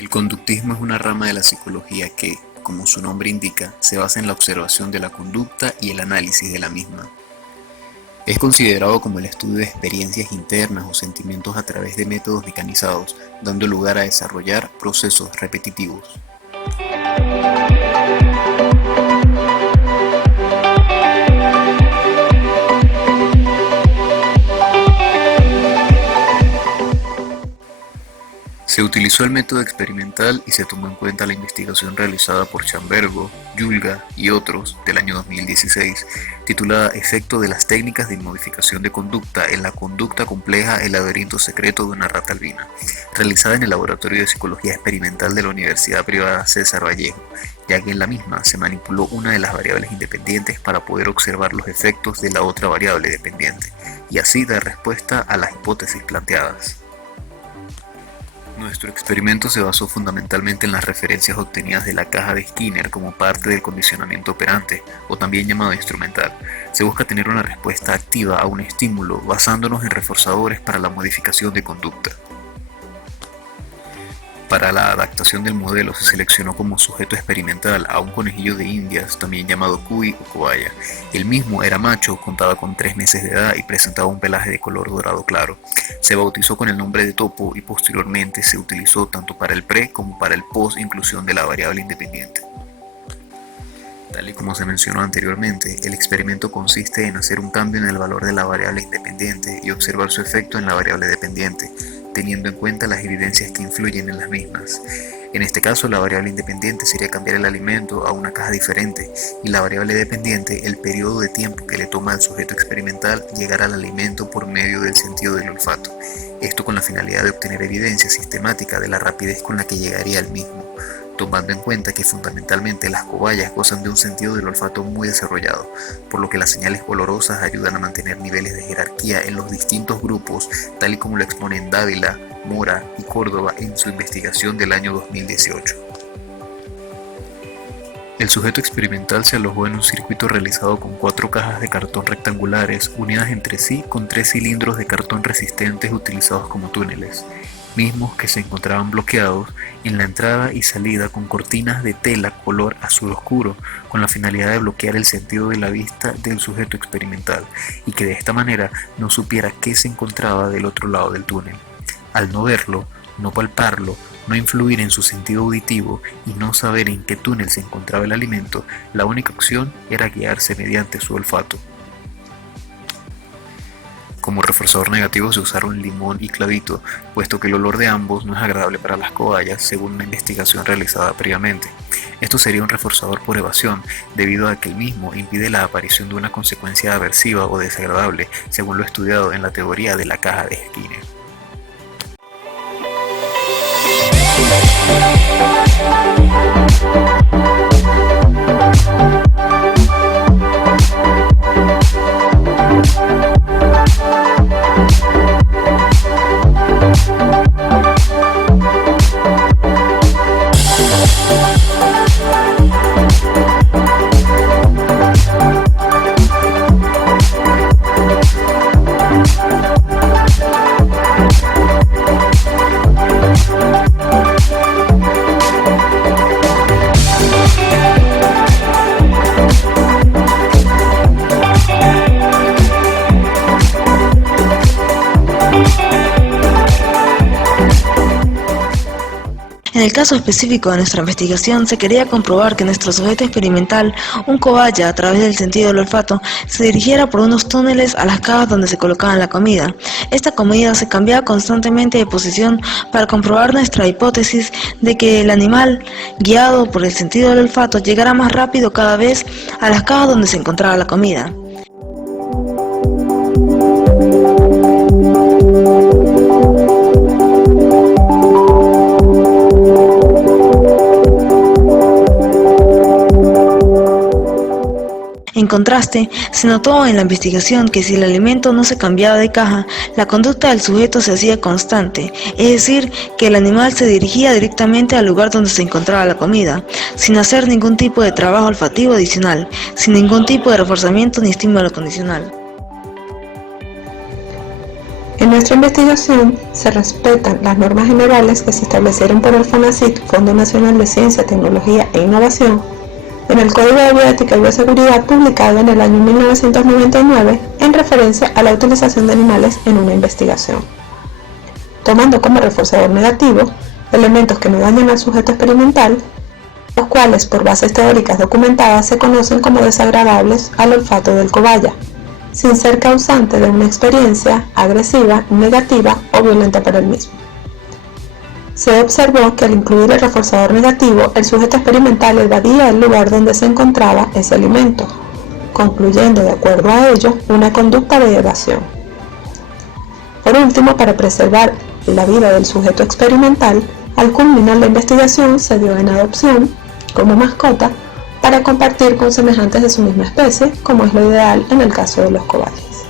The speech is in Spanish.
El conductismo es una rama de la psicología que, como su nombre indica, se basa en la observación de la conducta y el análisis de la misma. Es considerado como el estudio de experiencias internas o sentimientos a través de métodos mecanizados, dando lugar a desarrollar procesos repetitivos. Se utilizó el método experimental y se tomó en cuenta la investigación realizada por Chambergo, Yulga y otros del año 2016, titulada Efecto de las técnicas de modificación de conducta en la conducta compleja El laberinto secreto de una rata albina, realizada en el Laboratorio de Psicología Experimental de la Universidad Privada César Vallejo, ya que en la misma se manipuló una de las variables independientes para poder observar los efectos de la otra variable dependiente, y así dar respuesta a las hipótesis planteadas. Nuestro experimento se basó fundamentalmente en las referencias obtenidas de la caja de Skinner como parte del condicionamiento operante, o también llamado instrumental. Se busca tener una respuesta activa a un estímulo basándonos en reforzadores para la modificación de conducta. Para la adaptación del modelo se seleccionó como sujeto experimental a un conejillo de Indias, también llamado cuy o cobaya. El mismo era macho, contaba con 3 meses de edad y presentaba un pelaje de color dorado claro. Se bautizó con el nombre de Topo y posteriormente se utilizó tanto para el pre como para el post inclusión de la variable independiente. Tal y como se mencionó anteriormente, el experimento consiste en hacer un cambio en el valor de la variable independiente y observar su efecto en la variable dependiente, teniendo en cuenta las evidencias que influyen en las mismas. En este caso, la variable independiente sería cambiar el alimento a una caja diferente y la variable dependiente el periodo de tiempo que le toma al sujeto experimental llegar al alimento por medio del sentido del olfato. Esto con la finalidad de obtener evidencia sistemática de la rapidez con la que llegaría al mismo, tomando en cuenta que fundamentalmente las cobayas gozan de un sentido del olfato muy desarrollado, por lo que las señales olorosas ayudan a mantener niveles de jerarquía en los distintos grupos, tal y como lo exponen Dávila, Mora y Córdoba en su investigación del año 2018. El sujeto experimental se alojó en un circuito realizado con 4 cajas de cartón rectangulares unidas entre sí con 3 cilindros de cartón resistentes utilizados como túneles, mismos que se encontraban bloqueados en la entrada y salida con cortinas de tela color azul oscuro, con la finalidad de bloquear el sentido de la vista del sujeto experimental y que de esta manera no supiera qué se encontraba del otro lado del túnel. Al no verlo, no palparlo, no influir en su sentido auditivo y no saber en qué túnel se encontraba el alimento, la única opción era guiarse mediante su olfato. Como reforzador negativo se usaron limón y clavito, puesto que el olor de ambos no es agradable para las cobayas, según una investigación realizada previamente. Esto sería un reforzador por evasión, debido a que el mismo impide la aparición de una consecuencia aversiva o desagradable, según lo estudiado en la teoría de la caja de Skinner. En el caso específico de nuestra investigación, se quería comprobar que nuestro sujeto experimental, un cobaya, a través del sentido del olfato, se dirigiera por unos túneles a las cajas donde se colocaba la comida. Esta comida se cambiaba constantemente de posición para comprobar nuestra hipótesis de que el animal, guiado por el sentido del olfato, llegara más rápido cada vez a las cajas donde se encontraba la comida. En contraste, se notó en la investigación que si el alimento no se cambiaba de caja, la conducta del sujeto se hacía constante, es decir, que el animal se dirigía directamente al lugar donde se encontraba la comida, sin hacer ningún tipo de trabajo olfativo adicional, sin ningún tipo de reforzamiento ni estímulo condicional. En nuestra investigación se respetan las normas generales que se establecieron por el FONACYT, Fondo Nacional de Ciencia, Tecnología e Innovación, en el Código de Bioética y Bioseguridad publicado en el año 1999 en referencia a la utilización de animales en una investigación, tomando como reforzador negativo elementos que no dañan al sujeto experimental, los cuales por bases teóricas documentadas se conocen como desagradables al olfato del cobaya, sin ser causante de una experiencia agresiva, negativa o violenta para el mismo. Se observó que al incluir el reforzador negativo, el sujeto experimental evadía el lugar donde se encontraba ese alimento, concluyendo de acuerdo a ello una conducta de evasión. Por último, para preservar la vida del sujeto experimental, al culminar la investigación se dio en adopción como mascota para compartir con semejantes de su misma especie, como es lo ideal en el caso de los cobayas.